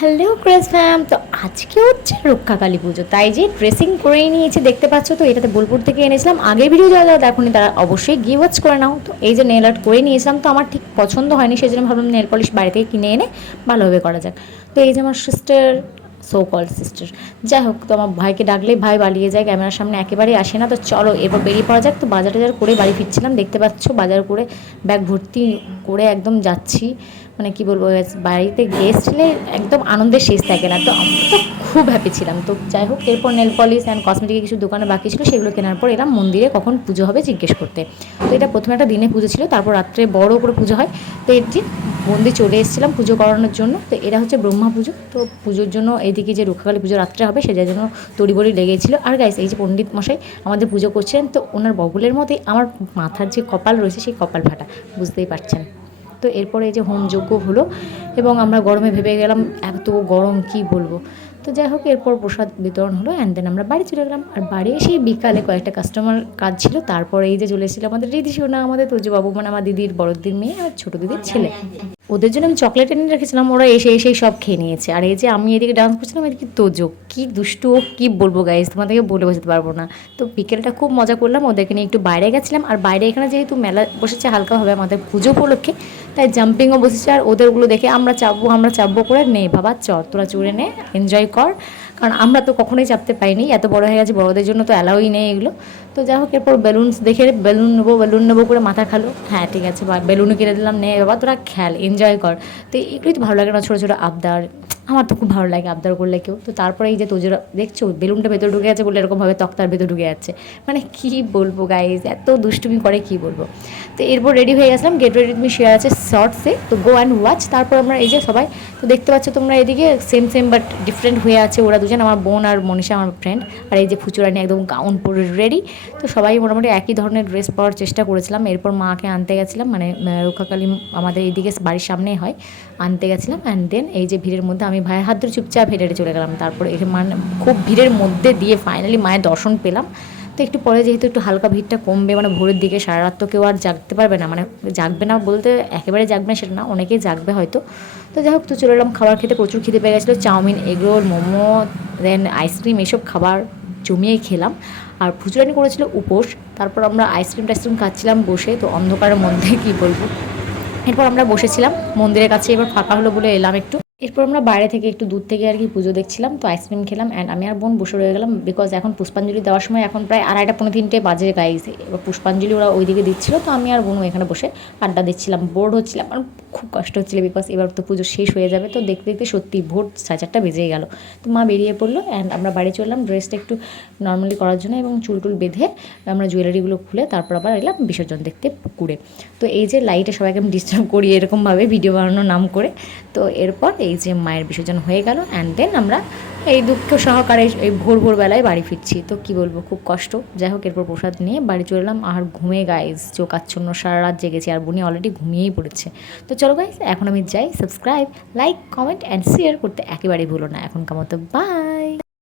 Hello craze ফ্যাম তো আজকে হচ্ছে রক্ষা কালী পুজো, তাই যে ড্রেসিং করেই নিয়েছি, দেখতে পাচ্ছ তো, এটাতে বোলপুর থেকে এনেছিলাম। আগের ভিডিও যারা যারা দেখুনি তারা অবশ্যই গিয়ে ওয়াচ করে নাও। তো এই যে নেল আর্ট করে নিয়েছিলাম, তো আমার ঠিক পছন্দ হয়নি সেই জন্য ভাবলাম নেল পলিশ বাড়ি থেকে কিনে এনে ভালোভাবে করা যাক। তো এই যে আমার সিস্টার সো কল সিস্টার যাই হোক, তো আমার ভাইকে ডাকলে ভাই বালিয়ে যায়, ক্যামেরার সামনে একেবারেই আসে না। তো চলো এবার বেরিয়ে পড়া যাক। তো বাজার টাজার করে বাড়ি ফিরছিলাম, দেখতে পাচ্ছ বাজার করে ব্যাগ ভর্তি করে একদম যাচ্ছি। মানে কি বলব বাড়িতে গেস্ট এলে একদম আনন্দের শেষ থাকে না। তো আমরা তো খুব হ্যাপি ছিলাম। তো যাই হোক, এরপর নেল পলিশ অ্যান্ড কসমেটিকের কিছু দোকানে বাকি ছিল, সেগুলো কেনার পর এলাম মন্দিরে কখন পুজো হবে জিজ্ঞেস করতে। তো এটা প্রথমে একটা দিনে পুজো ছিল, তারপর রাত্রে বড় করে পুজো হয়। তো দিন মন্দির চলে এসেছিলাম পুজো করানোর জন্য, তো এটা হচ্ছে ব্রহ্মা পুজো। তো পুজোর জন্য এদিকে যে রক্ষাকালী পুজো রাত্রে হবে সেটার জন্য তড়িবড়ি লেগেছিল। আর গাইস এই যে পণ্ডিত মশাই আমাদের পুজো করছেন, তো ওনার বগলের মধ্যে আমার মাথার যে কপাল রয়েছে, সেই কপাল ফাটা, বুঝতেই পারছেন। তো এরপরে এই যে হোম যজ্ঞ হলো এবং আমরা গরমে ভেবে গেলাম, এত গরম কি বলব? তো যাই হোক, এরপর প্রসাদ বিতরণ হলো অ্যান্ড দেন আমরা বাড়ি চলে গেলাম। আর বাড়ি এসে বিকালে কয়েকটা কাস্টমার কাজ ছিল, তারপরে এই যে চলে এসেছিল আমাদের রিদি সোনা, আমাদের বাবু মানে আমার দিদির বড় দিদির মেয়ে আর ছোটো দিদির ছেলে। ওদের জন্য আমি চকলেট এনে রেখেছিলাম, ওরা এসে এসেই সব খেয়ে নিয়েছে। আর এই যে আমি এদিকে ডান্স করছিলাম, এদিকে তোজো, কি দুষ্টু ও কী বলব গাইজ তোমাদেরকে বলে বোঝাতে পারব না। তো বিকেলটা খুব মজা করলাম, ওদেরকে নিয়ে একটু বাইরে গেছিলাম। আর বাইরে এখানে যেহেতু মেলা বসেছে হালকাভাবে আমাদের পুজো উপলক্ষে, তাই জাম্পিংও বসেছে। আর ওদেরগুলো দেখে আমরা চাপবো আমরা চাপবো করে নে, বাবা চ তোরা চড়ে নে এনজয় কর। কারণ আমরা তো কখনোই চাপতে পাইনি এত বড় হয়ে গেছে, বড়দের জন্য তো অ্যালাউই নেই এগুলো। তো যাই হোক, এরপর বেলুনস দেখে বেলুন নেব বেলুন নেব করে মাথা খালো। হ্যাঁ ঠিক আছে, বা বেলুনও কিনে দিলাম, নে, বাবা, তোরা খেল এনজয় কর। তো এগুলোই তো ভালো লাগে না, ছোটো ছোটো, আবদার। আমার তো খুব ভালো লাগে আবদার করলে কেউ। তো তারপরে এই যে তোজোরা, দেখছ? বেলুনটা ভেতরে ঢুকে গেছে বলে এরকমভাবে তক্তার ভেতরে ঢুকে যাচ্ছে। মানে কি বলব গাইজ এত দুষ্টুমি করে কি বলব? তো এরপর রেডি হয়ে গেছিলাম গেট রেডি তুমি শেয়ার আছে শর্টসে তো গো অ্যান্ড ওয়াচ তারপর আমরা এই যে সবাই, তো দেখতে পাচ্ছ তোমরা এদিকে সেম সেম বাট ডিফারেন্ট হয়ে আছে ওরা দুজন, আমার বোন আর মনীষা, আমার ফ্রেন্ড আর এই যে ফুচুরানি একদম গাউন পরে রেডি তো সবাই মোটামুটি একই ধরনের ড্রেস পরার চেষ্টা করেছিলাম। এরপর মাকে আনতে গেছিলাম মানে রক্ষাকালী আমাদের এইদিকে বাড়ির সামনেই হয়। আনতে গেছিলাম অ্যান্ড দেন এই যে ভিড়ের মধ্যে আমি ভাইয়ের হাত ধরে চুপচাপ হেঁটে হেঁটে চলে গেলাম। তারপরে মানে খুব ভিড়ের মধ্যে দিয়ে ফাইনালি মায়ের দর্শন পেলাম। তো একটু পরে যেহেতু একটু হালকা ভিড়টা কমবে মানে ভোরের দিকে সারা রাত তো কেউ আর জাগতে পারবে না মানে জাগবে না বলতে একেবারে জাগবে না সেটা না, অনেকেই জাগবে হয়তো। তো যাই হোক, তো চলে এলাম খাবার খেতে, প্রচুর খিদে পেয়ে গেছিল, chowmein egg roll momo then ice cream এসব খাবার জমিয়ে খেলাম। আর ফুচুরানি করেছিল উপোস, তারপর আমরা আইসক্রিম টাইসক্রিম খাচ্ছিলাম বসে, তো অন্ধকারের মধ্যে কি বলব? এরপর আমরা বসেছিলাম, মন্দিরের কাছে এবার ফাঁকা হলো বলে এলাম একটু। এরপর আমরা বাইরে থেকে একটু দূর থেকে আর কি পুজো দেখছিলাম, তো আইসক্রিম খেলাম অ্যান্ড আমি আর বোন বসে রয়ে গেলাম বিকজ এখন পুষ্পাঞ্জলি দেওয়ার সময় এখন প্রায় আড়াইটা পনেরো তিনটে বাজে গাইছে এবার পুষ্পাঞ্জলি ওরা ওইদিকে দিচ্ছিল, তো আমি আর বোনও এখানে বসে আড্ডা দিচ্ছিলাম বোর্ড হচ্ছিলাম আর খুব কষ্ট হচ্ছিল বিকজ এবার তো পুজো শেষ হয়ে যাবে, তো দেখতে দেখতে সত্যি ভোর সাড়ে চারটা বেজে গেল। তো মা বেরিয়ে পড়ল অ্যান্ড আমরা বাড়ি চললাম ড্রেসটা একটু নর্মালি করার জন্য এবং চুল টুল বেঁধে আমরা জুয়েলারিগুলো খুলে তারপর আবার এলাম বিসর্জন দেখতে পুকুরে। তো এই যে লাইটে সবাইকে আমি ডিস্টার্ব করি এরকমভাবে ভিডিও বানানোর নাম করে, তো এরপর এই যে মায়ের বিসর্জন হয়ে গেল অ্যান্ড দেন আমরা এই দুঃখ সহকারে এই ভোর ভোরবেলায় বাড়ি ফিরছি। তো কি বলব, খুব কষ্ট। যাই হোক, এরপর প্রসাদ নিয়ে বাড়ি চলে এলাম। আর ঘুমে গাইজ চোখ আচ্ছন্ন, সারা রাত জেগেছি। আর বুনি অলরেডি ঘুমিয়েই পড়েছে। তো চলো গাইজ এখন আমি যাই। Subscribe like comment and share করতে একেবারেই ভুলো না। এখনকার মতো বাই